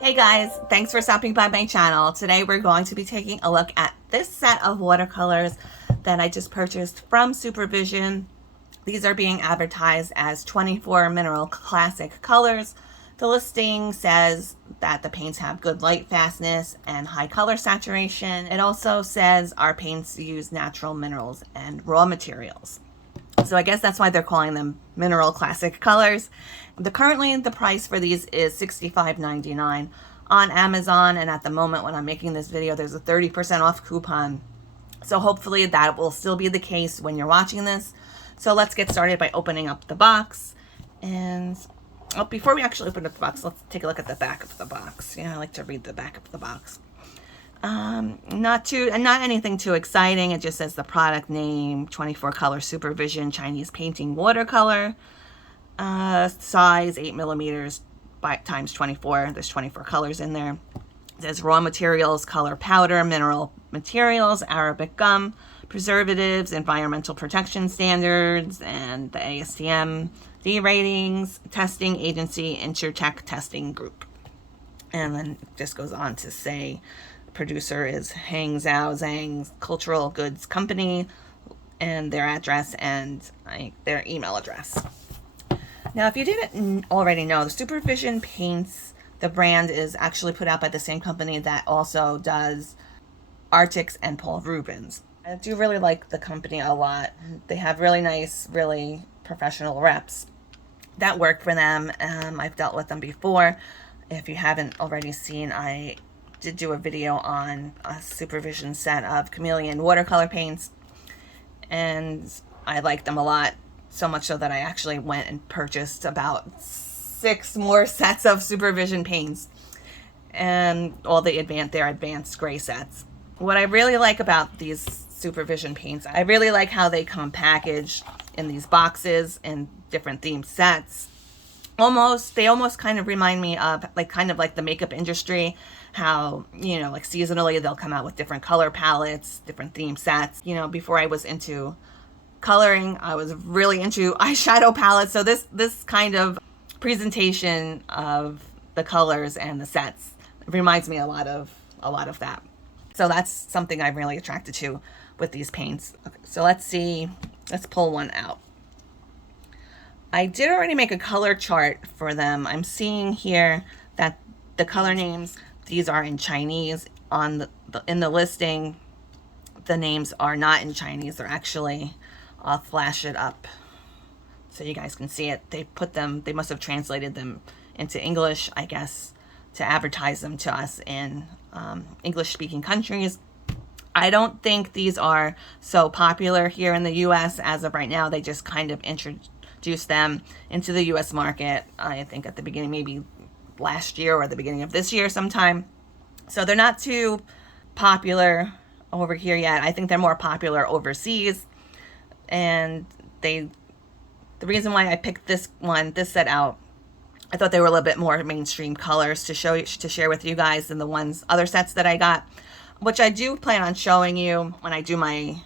Hey guys, thanks for stopping by my channel. Today we're going to be taking a look at this set of watercolors that I just purchased from Supervision. These are being advertised as 24 mineral classic colors. The listing says that the paints have good light fastness and high color saturation. It also says our paints use natural minerals and raw materials. So I guess that's why they're calling them mineral classic colors. Currently the price for these is $65.99 on Amazon, and at the moment when I'm making this video there's a 30% off coupon. So hopefully that will still be the case when you're watching this. So let's get started by opening up the box. And before we actually open up the box, let's take a look at the back of the box. You know, I like to read the back of the box. Not anything too exciting. It just says the product name, 24 color Supervision Chinese painting watercolor, size 8 millimeters by times 24. There's 24 colors in there. It says raw materials, color powder, mineral materials, Arabic gum, preservatives, environmental protection standards, and the ASTM D ratings, testing agency, Intertech testing group. And then it just goes on to say producer is Hang Zhao Zhang's Cultural Goods Company, and their address and their email address. Now, if you didn't already know, the Supervision paints, the brand is actually put out by the same company that also does Arctics and Paul Rubens. I do really like the company a lot. They have really nice, really professional reps that work for them. I've dealt with them before. If you haven't already seen, I did do a video on a Supervision set of chameleon watercolor paints, and I like them a lot, so much so that I actually went and purchased about 6 more sets of Supervision paints, and all their advanced gray sets. What I really like about these Supervision paints, I really like how they come packaged in these boxes in different themed sets. They almost kind of remind me of kind of like the makeup industry, how, you know, like seasonally they'll come out with different color palettes, different theme sets. You know, before I was into coloring, I was really into eyeshadow palettes. So this kind of presentation of the colors and the sets reminds me a lot of that. So that's something I'm really attracted to with these paints. Okay, so let's pull one out. I did already make a color chart for them. I'm seeing here that the color names, these are in Chinese. In the listing, the names are not in Chinese. They're actually, I'll flash it up so you guys can see it. They must have translated them into English, I guess, to advertise them to us in English-speaking countries. I don't think these are so popular here in the US as of right now. They just kind of introduced them into the US market, I think at the beginning, maybe last year or the beginning of this year sometime. So they're not too popular over here yet. I think they're more popular overseas. And the reason why I picked this set out, I thought they were a little bit more mainstream colors to share with you guys than the other sets that I got, which I do plan on showing you when I do my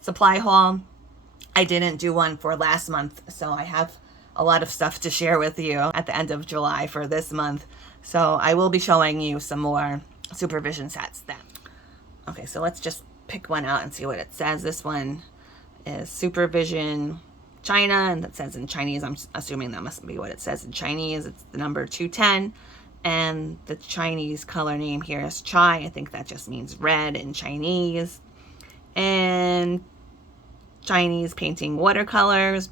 supply haul. I didn't do one for last month, so I have a lot of stuff to share with you at the end of July for this month. So I will be showing you some more Supervision sets then. Okay, so let's just pick one out and see what it says. This one is Supervision China, and that says in Chinese. I'm assuming that must be what it says in Chinese. It's the number 210, and the Chinese color name here is Chai. I think that just means red in Chinese. And Chinese painting watercolors,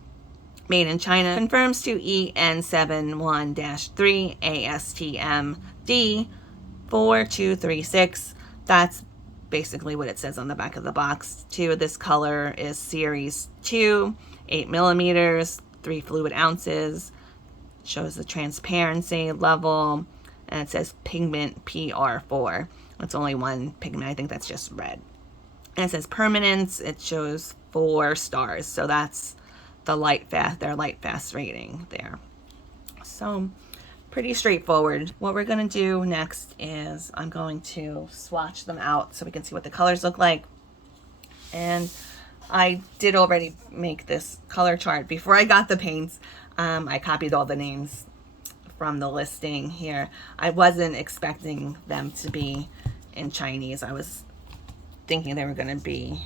made in China, confirms to EN71-3 ASTM D4236. That's basically what it says on the back of the box too. This color is series 2, 8 millimeters, 3 fluid ounces. It shows the transparency level, and it says pigment PR4. It's only one pigment. I think that's just red. And it says permanence. It shows 4 stars. So that's the their light fast rating there. So pretty straightforward. What we're going to do next is I'm going to swatch them out so we can see what the colors look like. And I did already make this color chart before I got the paints. I copied all the names from the listing here. I wasn't expecting them to be in Chinese. I was thinking they were going to be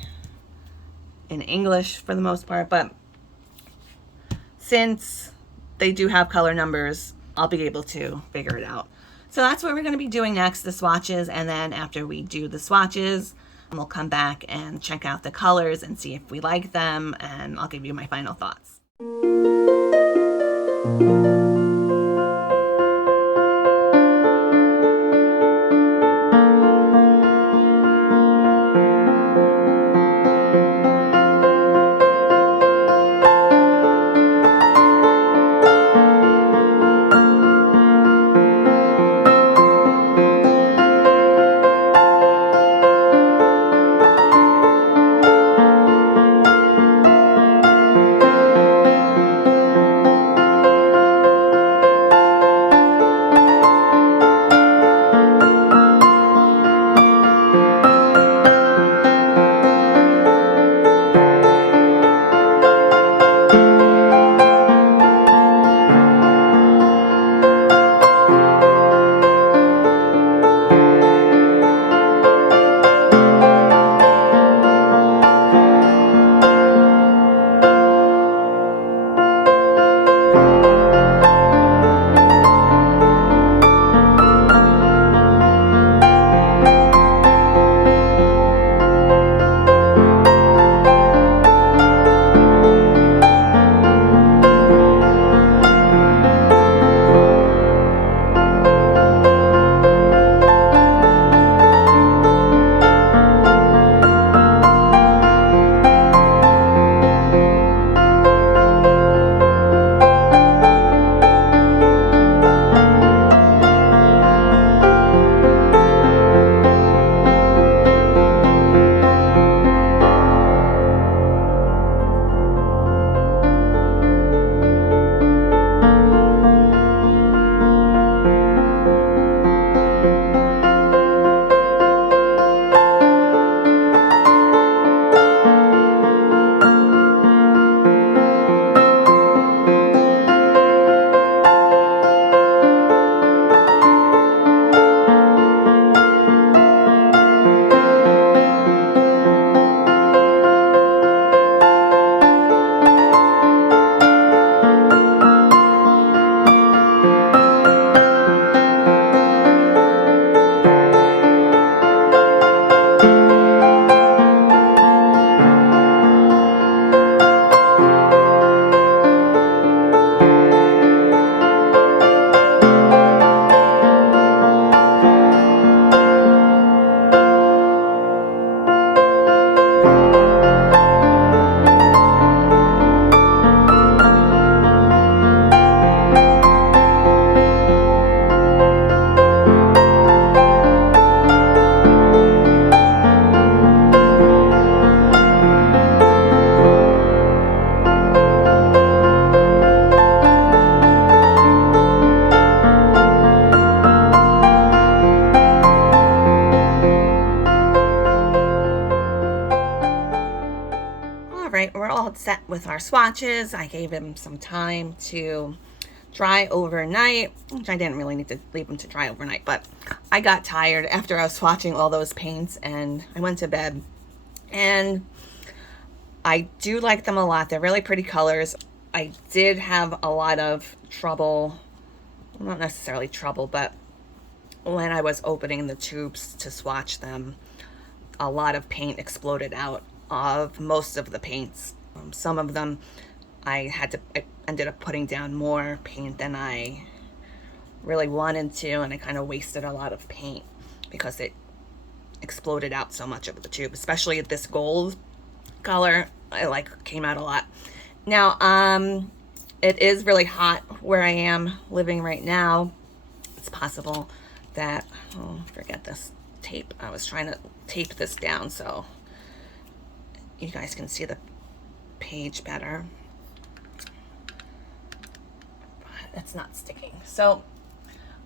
in English for the most part, but since they do have color numbers, I'll be able to figure it out. So that's what we're going to be doing next, the swatches, and then after we do the swatches, we'll come back and check out the colors and see if we like them, and I'll give you my final thoughts. We're all set with our swatches. I gave them some time to dry overnight, which I didn't really need to leave them to dry overnight, but I got tired after I was swatching all those paints and I went to bed. And I do like them a lot. They're really pretty colors. I did have a lot of trouble, not necessarily trouble, but when I was opening the tubes to swatch them, a lot of paint exploded out of most of the paints. Some of them I ended up putting down more paint than I really wanted to, and I kind of wasted a lot of paint because it exploded out so much of the tube, especially this gold color. I came out a lot. Now it is really hot where I am living right now. It's possible that, oh, forget this tape. I was trying to tape this down so you guys can see the page better, but it's not sticking. So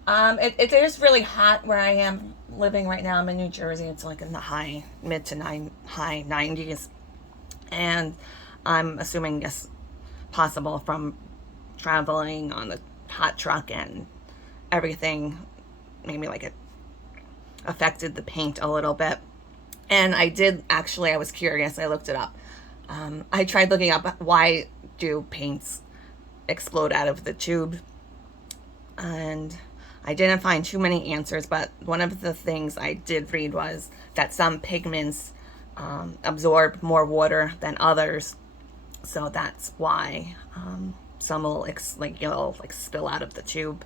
it is really hot where I am living right now. I'm in New Jersey. It's like in the high 90s, and I'm assuming it's possible from traveling on the hot truck and everything made me like it affected the paint a little bit. And I did actually, I was curious, I looked it up. I tried looking up why do paints explode out of the tube, and I didn't find too many answers, but one of the things I did read was that some pigments absorb more water than others, so that's why some will spill out of the tube.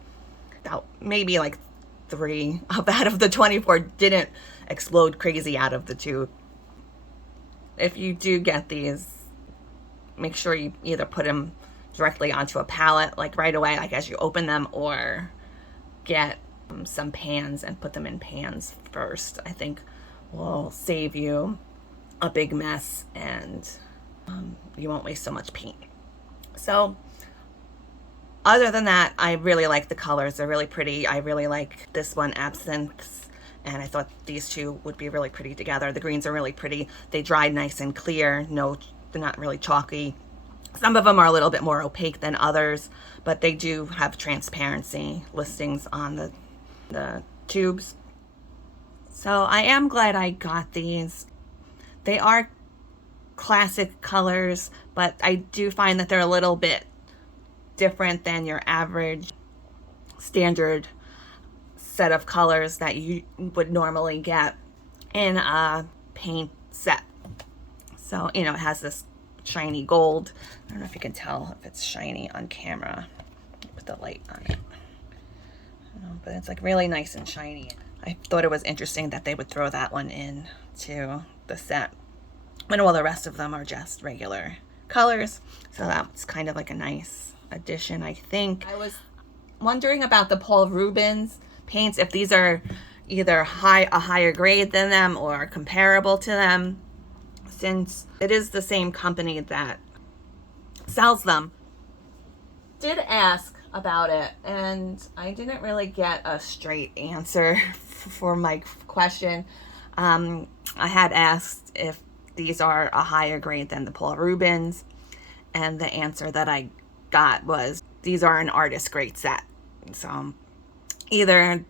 Now, maybe like 3 out of the 24 didn't explode crazy out of the tube. If you do get these, make sure you either put them directly onto a palette, like right away, like as you open them, or get some pans and put them in pans first. I think will save you a big mess, and you won't waste so much paint. So other than that, I really like the colors. They're really pretty. I really like this one, Absinthe, and I thought these two would be really pretty together. The greens are really pretty. They dried nice and clear. No, they're not really chalky. Some of them are a little bit more opaque than others, but they do have transparency listings on the tubes. So I am glad I got these. They are classic colors, but I do find that they're a little bit different than your average standard set of colors that you would normally get in a paint set. So, you know, it has this shiny gold. I don't know if you can tell if it's shiny on camera with the light on it. But it's like really nice and shiny. I thought it was interesting that they would throw that one in to the set when all the rest of them are just regular colors. So that's kind of like a nice addition, I think. I was wondering about the Paul Rubens paints, if these are either a higher grade than them or comparable to them, since it is the same company that sells them. Did ask about it, and I didn't really get a straight answer for my question. I had asked if these are a higher grade than the Paul Rubens, and the answer that I got was these are an artist grade set. So either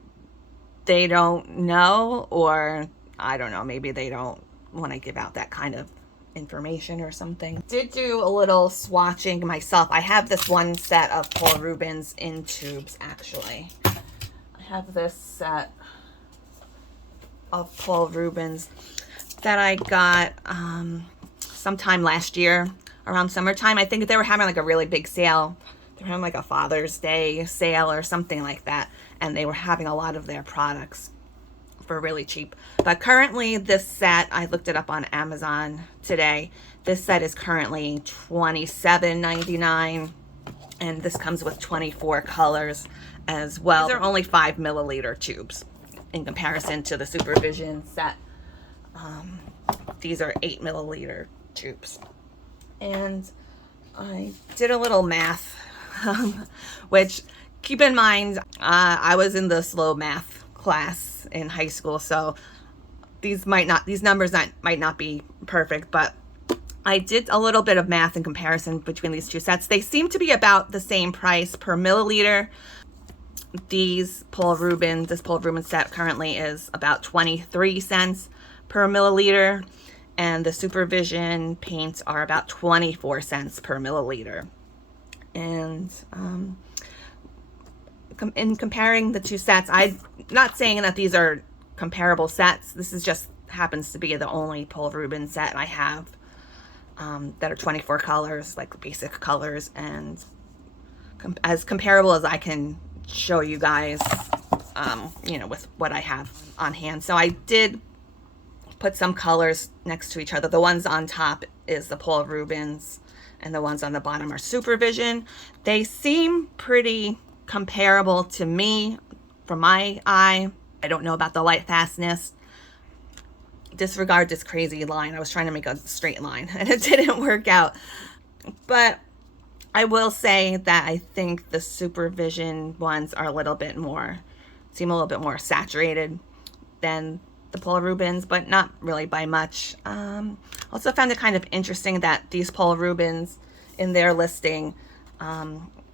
they don't know, or I don't know, maybe they don't want to give out that kind of information or something. Did do a little swatching myself. I have this one set of Paul Rubens in tubes, actually. I have this set of Paul Rubens that I got sometime last year around summertime. I think they were having like a really big sale. They were having like a Father's Day sale or something like that, and they were having a lot of their products for really cheap. But currently this set, I looked it up on Amazon today, this set is currently $27.99, and this comes with 24 colors as well. These are only 5 milliliter tubes in comparison to the Supervision set. These are 8 milliliter tubes. And I did a little math, which, keep in mind, I was in the slow math class in high school, so these numbers might not be perfect, but I did a little bit of math in comparison between these two sets. They seem to be about the same price per milliliter. This Paul Rubens set currently is about 23 cents per milliliter, and the Supervision paints are about 24 cents per milliliter. And in comparing the two sets, I'm not saying that these are comparable sets. This is just happens to be the only Paul Rubens set I have that are 24 colors, like basic colors, and as comparable as I can show you guys, you know, with what I have on hand. So I did put some colors next to each other. The ones on top is the Paul Rubens, and the ones on the bottom are Supervision. They seem pretty comparable to me from my eye. I don't know about the light fastness. Disregard this crazy line. I was trying to make a straight line and it didn't work out. But I will say that I think the Supervision ones are a little bit more, seem a little bit more saturated than the Paul Rubens, but not really by much. Also found it kind of interesting that these Paul Rubens in their listing,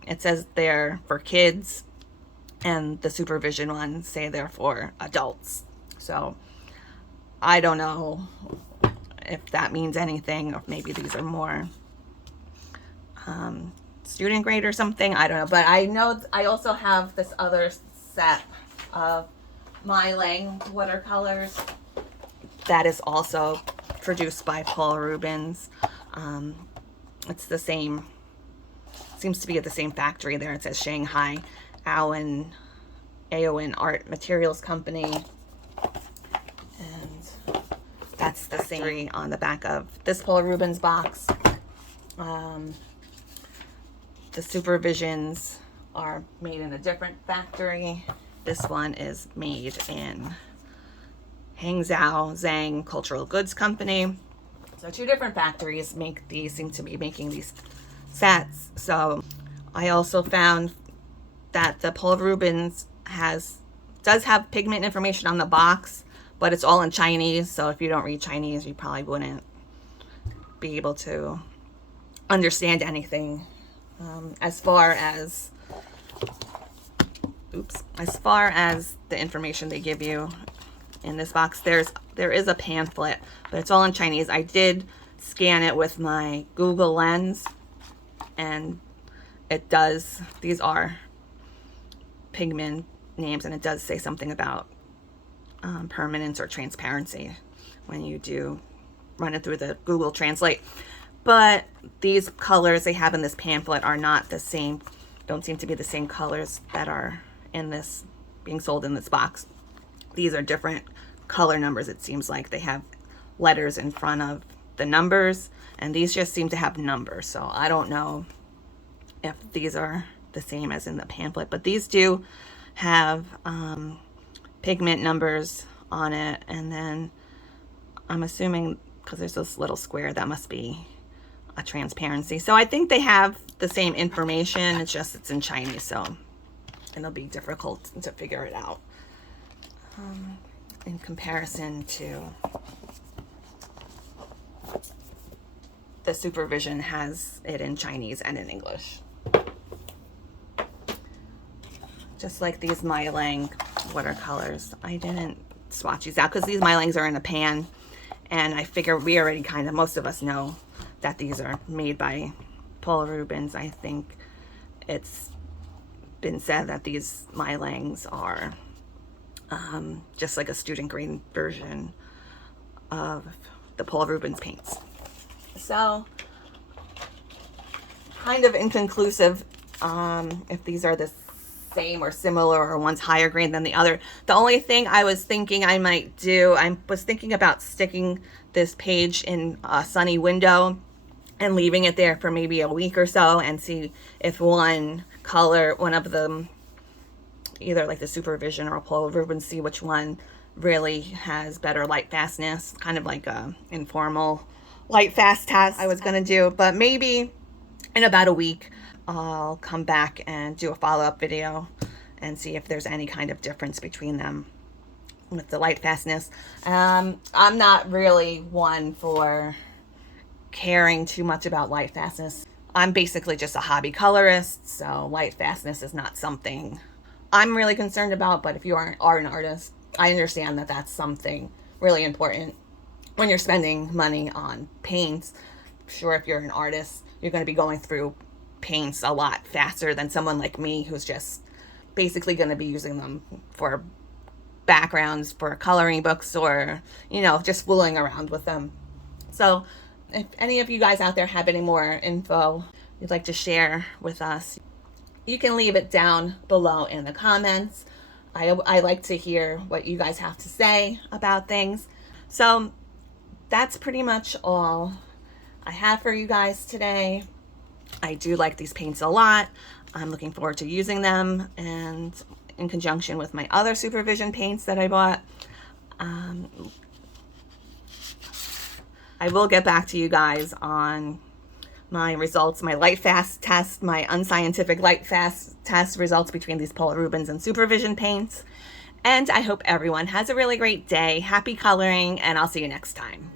it says they're for kids, and the supervision ones say they're for adults. So I don't know if that means anything, or maybe these are more student grade or something. I don't know, but I know I also have this other set of Mylang watercolors that is also produced by Paul Rubens. It's the same, seems to be at the same factory there. It says Shanghai Aowen Art Materials Company, and that's the same on the back of this Paul Rubens box. The supervisions are made in a different factory. This one is made in Hangzhou Zhang Cultural Goods Company. So two different factories seem to be making these sets. So I also found that the Paul Rubens does have pigment information on the box, but it's all in Chinese. So if you don't read Chinese, you probably wouldn't be able to understand anything. As far as the information they give you in this box, there is a pamphlet, but it's all in Chinese. I did scan it with my Google Lens, and these are pigment names, and it does say something about permanence or transparency when you do run it through the Google Translate. But these colors they have in this pamphlet are not the same, don't seem to be the same colors that are in this, being sold in this box. These are different color numbers. It seems like they have letters in front of the numbers, and these just seem to have numbers. So I don't know if these are the same as in the pamphlet, but these do have pigment numbers on it. And then I'm assuming, because there's this little square, that must be a transparency. So I think they have the same information, it's just it's in Chinese, so it'll be difficult to figure it out in comparison to the supervision has it in Chinese and in English. Just like these Mylang watercolors, I didn't swatch these out because these Mylangs are in a pan, and I figure we already most of us know that these are made by Paul Rubens. I think it's been said that these Mylangs are just like a student grade version of the Paul Rubens paints. So kind of inconclusive if these are the same or similar, or one's higher grade than the other. The only thing I was thinking I might do, I was thinking about sticking this page in a sunny window and leaving it there for maybe a week or so, and see if one of them, either like the supervision or Paul Rubens, see which one really has better light fastness, kind of like a informal light fast test I was gonna do. But maybe in about a week I'll come back and do a follow-up video and see if there's any kind of difference between them with the light fastness. I'm not really one for caring too much about light fastness. I'm basically just a hobby colorist, so light fastness is not something I'm really concerned about. But if you are an artist, I understand that that's something really important when you're spending money on paints. Sure, if you're an artist, you're going to be going through paints a lot faster than someone like me, who's just basically going to be using them for backgrounds for coloring books, or just fooling around with them. So if any of you guys out there have any more info you'd like to share with us, you can leave it down below in the comments. I like to hear what you guys have to say about things. So that's pretty much all I have for you guys today. I do like these paints a lot. I'm looking forward to using them, and in conjunction with my other supervision paints that I bought. I will get back to you guys on my results, my light fast test, my unscientific light fast test results between these Paul Rubens and supervision paints. And I hope everyone has a really great day. Happy coloring, and I'll see you next time.